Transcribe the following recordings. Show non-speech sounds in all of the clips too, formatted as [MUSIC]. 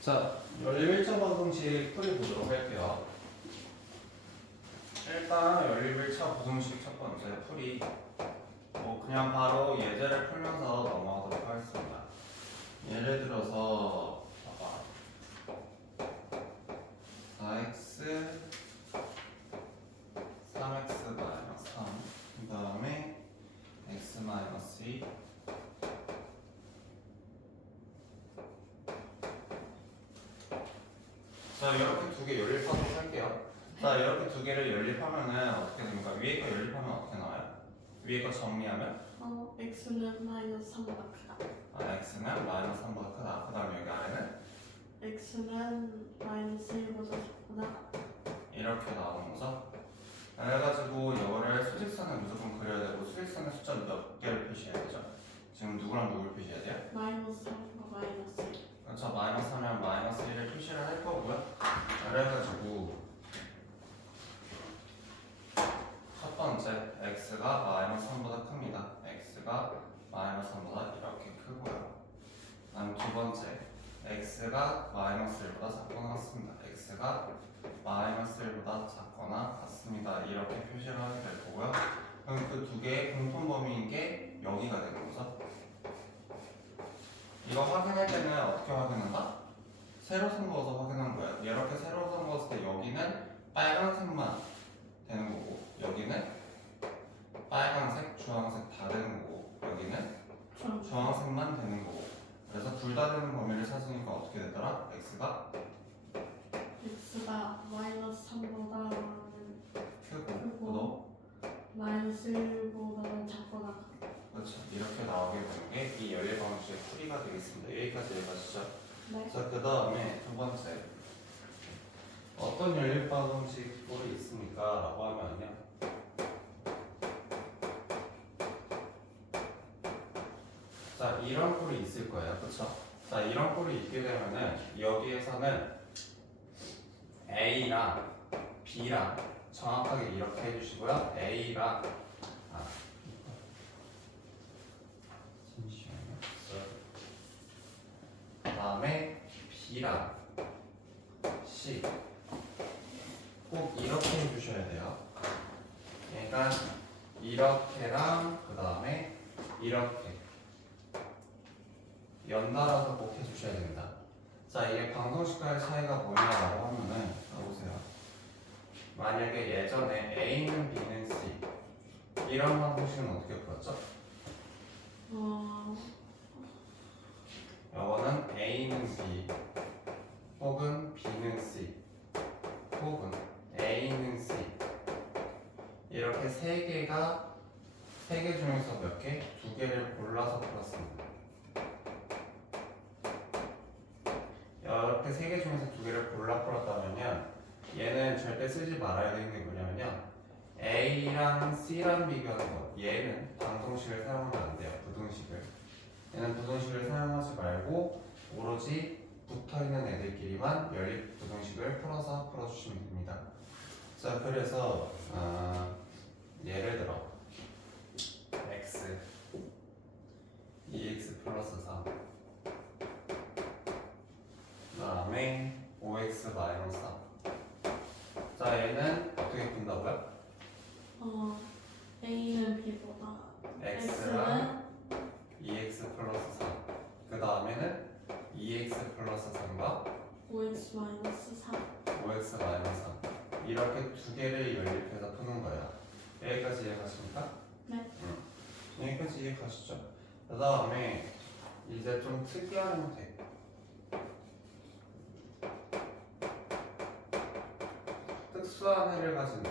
자, 연립1차 방정식 풀이 보도록 할게요. 일단 연립1차 부등식 첫 번째 풀이 뭐 그냥 바로 예제를 풀면서 넘어가도록 하겠습니다. 예를 들어서 봐봐. 4x 3x 마이너스 3 그다음에 x 마이너스 2 자 이렇게 두 개 연립하도록 할게요. 자 이렇게 두 개를 연립하면은 어떻게 됩니까? 위에 거 연립하면 어떻게 나와요? 위에 거 정리하면 어, x는 마이너스 3보다 크다. 아, x는 마이너스 3보다 크다. 그 다음에 여기 아래는 x는 마이너스 1보다 작구나. 이렇게 나오는 거죠. 그래가지고 이거를 수직선에 무조건 그려야 되고 수직선의 숫자 몇 개를 표시해야 되죠? 지금 누구랑 누구를 표시해야 돼요? 마이너스 3과 마이너스 1. 그렇죠. 마이너스 하면 마이너스 1을 표시를 할 거고요. 그래가지고 첫 번째 x가 마이너스 3보다 큽니다. x가 마이너스 3보다 이렇게 크고요. 그다음 두 번째 x가 마이너스 1보다 작거나 같습니다. x가 마이너스 1보다 작거나 같습니다. 이렇게 표시를 하게 될 거고요. 그럼 그 두 개의 공통 범위인 게 여기가 되는 거죠. 이거 확인할 때는 어떻게 확인한다? 세로선 그어서 확인하는 거야. 이렇게 세로선 그었을 때 여기는 빨간색만 되는 거고 여기는 빨간색, 주황색 다 되는 거고 여기는 좀 주황색만 되는 거고 그래서 둘 다 되는 범위를 찾으니까 어떻게 되더라? x가 x가 마이너스 3보다 크고 또 마이너스 1보다는 작거나. 그렇죠. 이렇게 나오게 되는 게이 연립 방식의 풀이가 되겠습니다. 여기까지 이해가시죠? 네. 자, 그 다음에 두 번째. 어떤 연립 방정식 꼴이 있습니까? 라고 하면요. 자, 이런 꼴이 있을 거예요. 그쵸? 자, 이런 꼴이 있게 되면은 여기에서는 A랑 B랑 정확하게 이렇게 해주시고요. A랑 아, 잠시만요. 그 다음에 B랑 C 꼭 이렇게 해주셔야 돼요. 얘가 이렇게랑 그 다음에 이렇게 연달아서 꼭 해주셔야 됩니다. 자 이게 방정식과의 차이가 뭐냐라고 하면은 자, 보세요. 만약에 예전에 A는 B는 C 이런 방정식은 어떻게 풀었죠? 어, 이거는 A는 B 혹은 B는 C 혹은 A는 C 이렇게 세 개가 세 개 중에서 몇 개? 두 개를 골라서 풀었습니다. 이렇게 세 개 중에서 두 개를 골라 풀었다면요 얘는 절대 쓰지 말아야 되는 게 뭐냐면요 A랑 C랑 비교하는 것 얘는 방정식을 사용하면 안 돼요 부등식을 얘는 부등식을 사용하지 말고 오로지 붙어 있는 애들끼리만 연립 부등식을 풀어서 풀어주시면 됩니다. 자, 그래서 아, 예를 들어 x 2x 플러스 3 그 다음에 5x 마이너스 3 자, 얘는 어떻게 푼다고요? 어, a는 b보다 x랑 2x 플러스 3. 그 다음에는 2x 플러스 3과 5x 마이너스 3. 5x 마이너스 3. 이렇게 두 개를 연립해서 푸는 거예요. 여기까지 이해가십니까? 네. 응. 여기까지 이해가시죠? 그 다음에 이제 좀 특이한 형태. 특수한 해를 가지는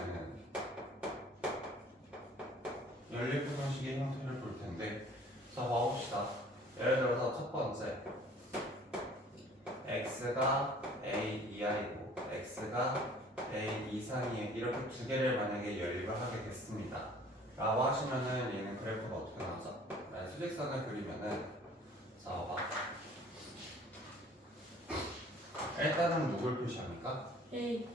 연립부등식의 형태를 볼 텐데 자 봐봅시다. 예를 들어서 첫 번째 x가 a 이하이고 x가 a 이상이에요. 이렇게 두 개를 만약에 연립을 하게 됐습니다. 라고 하시면은 얘는 그래프가 어떻게 나오죠? 네, 수직선을 그리면은 자 봐봐. 일단은 누굴 표시합니까? a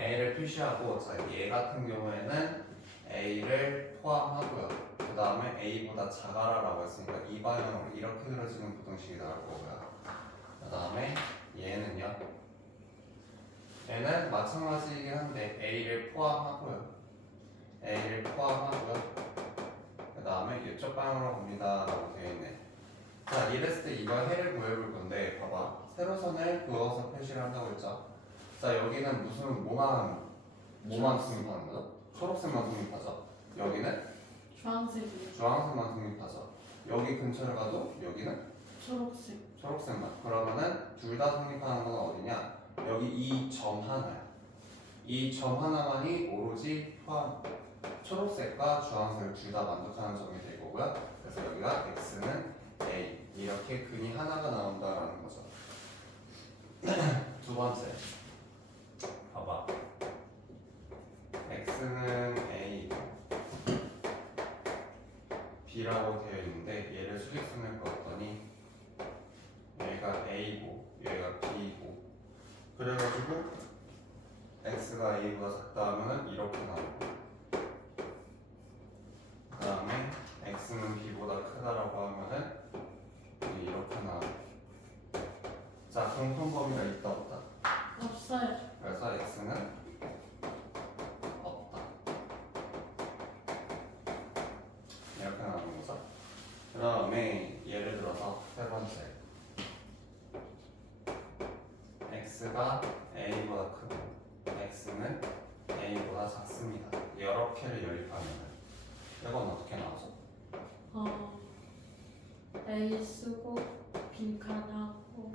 A를 표시하고 자, 얘 같은 경우에는 A를 포함하고요. 그 다음에 a보다 작아라라고 했으니까 이 방향으로 이렇게 그려지는 부등식이 나올 거고요. 그 다음에 얘는요. 얘는 마찬가지이긴 한데 a를 포함하고요. a를 포함하고요. 그 다음에 이쪽 방향으로 갑니다 라고 되어 있네. 자, 이랬을 때 이거 해를 구해볼 건데 봐봐. 세로선을 그어서 표시를 한다고 했죠. 자, 여기는 무슨 뭐만 뭐만 성립하는 거죠? 초록색만 성립하죠. 여기는 주황색이요. 주황색만 성립하죠. 여기 근처를 가도 여기는 초록색. 초록색만. 그러면은 둘 다 성립하는 건 어디냐? 여기 이 점 하나야. 이 점 하나만이 오로지 포함 초록색과 주황색을 둘 다 만족하는 점이 될 거고요. 그래서 여기가 x는 a 이렇게 근이 하나가 나온다라는 거죠. [CLEARS THROAT] 두 번째, 봐봐. X는 a b라고 되어 있는데 얘를 수직선을 그었더니 얘가 a고 얘가 b고 그래가지고 x가 a보다 작다 하면은 이렇게 그 다음에 x는 b보다 크다라고 하면은 여기 이렇게 나오고 자 공통 범위가 있다 없다 없어요. 그래서 x는 없다 이렇게 나오는 거죠 그 다음에 예를 들어서 세 번째 x가 a보다 크고 x는 a보다 작습니다 여러 개를 연립하면 이건 어떻게 나오죠? 어, A 쓰고 빈칸하고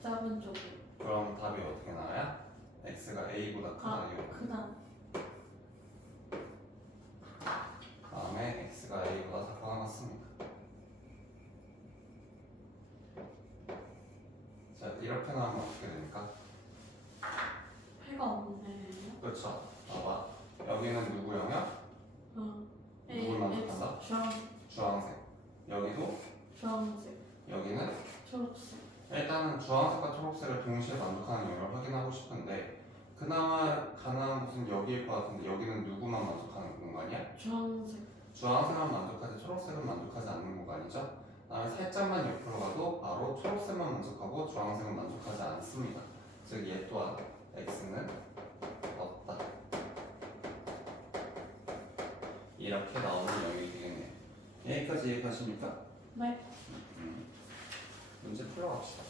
짧은 쪽에 그럼 답이 어떻게 나와요? x가 a보다 크다 아 이거 크다. 다음에 x가 a보다 작거나 같습니다. 자 이렇게 나오면 어떻게 됩니까? 해가 없네. 그렇죠. 봐봐 여기는 누구 영역? 어, 누굴 만족한다? X 주황 주황색. 여기도 주황색 여기는 초록색. 주황색과 초록색을 동시에 만족하는 영역을 확인하고 싶은데 그나마 가능한 곳은 여기일 것 같은데 여기는 누구만 만족하는 공간이야? 주황색. 주황색만 만족하지 초록색은 만족하지 않는 공간이죠. 다음에 살짝만 옆으로 가도 바로 초록색만 만족하고 주황색은 만족하지 않습니다. 즉 얘 또한 x는 없다. 이렇게 나오는 영역이 되겠네요. 여기까지 이해가십니까? 네. 음. 문제 풀어갑시다.